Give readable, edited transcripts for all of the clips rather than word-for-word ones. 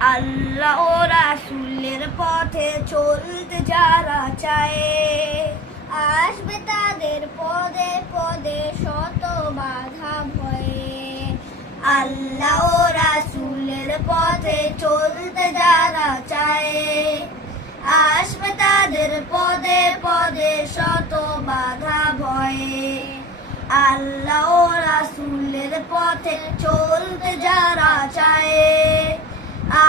আল্লাহ ও রাসূলের পথে চলতে যারা চায়, আসবে তাদের পদে পদে শত বাধা ভয়ে। আল্লাহ ও রাসূলের পথে চলতে যারা চায়, আসবে তাদের পদে পদে শত বাধা ভয়ে। আল্লাহ ও রাসূলের পথে চলতে যারা চায়,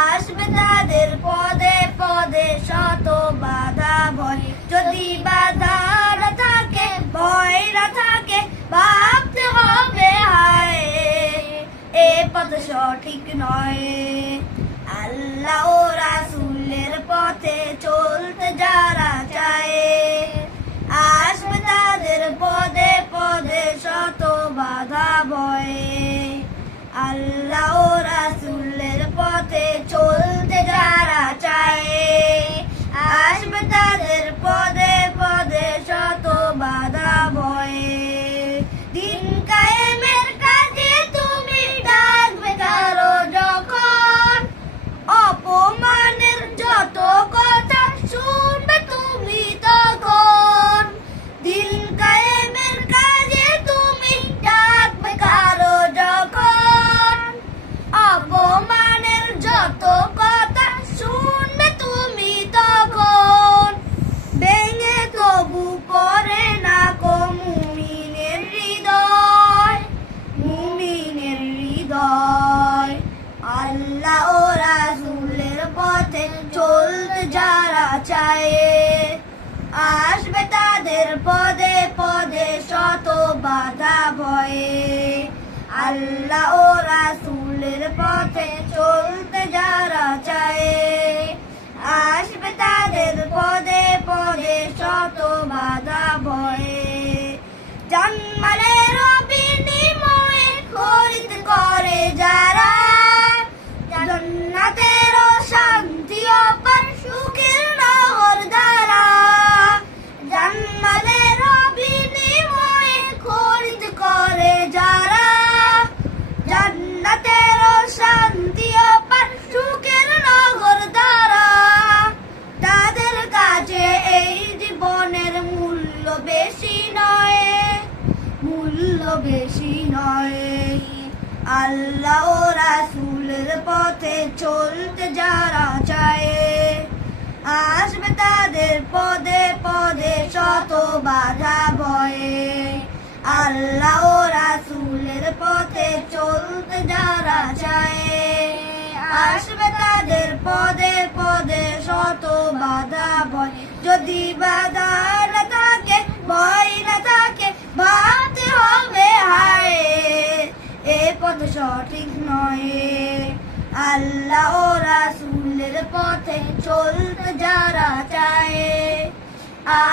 আসবে তাদের পদে পদে শত বাধা ভয়। যদি বাধা না থাকে, ভয় না থাকে, ভাবতে হবে হায় এ পথ সঠিক নয়। আল্লাহ ও রাসূলের পথে চলতে যারা চায়, আসবে তাদের পদে পদে শত বাধা ভয়ে। আল্লাহ ও রাসূলের পথে চলতে যারা চায়, আসবে তাদের পদে পদে শত বাধা ভয়ে। দিন কায়েমের কাজে তুমি ডাকবে কারো যখন, অপমানের যত কথা শুনবে তুমি তখন। দিন কায়েমের কাজে তুমি ডাকবে কারো যখন, অপমানের যত কথা শুনবে তুমি তখন। ভেঙে তবু পড়ে না কো মুমিনের হৃদয়, মুমিনের হৃদয়। আল্লাহ ও রাসূলের পথে চলতে যারা চায়, আসবে তাদের পদে পদে শত বাধা ভয়ে। আল্লাহ ও রাসূলের পথে চলতে যারা চায়, আসবে তাদের পদে পদে শত বাধা ভয়ে। জানমালের বিনিময়ে খরিদ করে যারা, জান্নাতের শান্তি অপার সুখের নহর দ্বারা। জানমালের বিনিময়ে খরিদ করে যারা, জান্নাতের শান্তি অপার সুখের নহর দ্বারা। তাদের কাছে এই জীবনের মূল্য বেশি নয়, মূল্য বেশি নয়। আল্লাহ ও রাসূলের পথে চলতে যারা চায়, আসবে তাদের পদে পদে শত বাধা ভয়ে। আল্লাহ ও রাসূলের পথে চলতে যারা চায়, আসবে তাদের পদে পদে শত বাধা ভয়। যদি বাধা না থাকে, ভয় না থাকে, ভাবতে হবে হায় এ পথ সঠিক নয়। আল্লাহ ও রাসূলের পথে চলতে যারা চায়,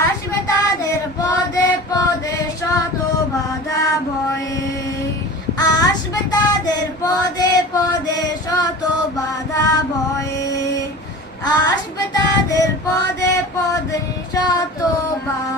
আসবে তাদের পদে পদে শত বাধা ভয়ে। আসবে তাদের পদে পদে শত বাধা ভয়ে। আসবে তাদের পদে পদে শত বাধা।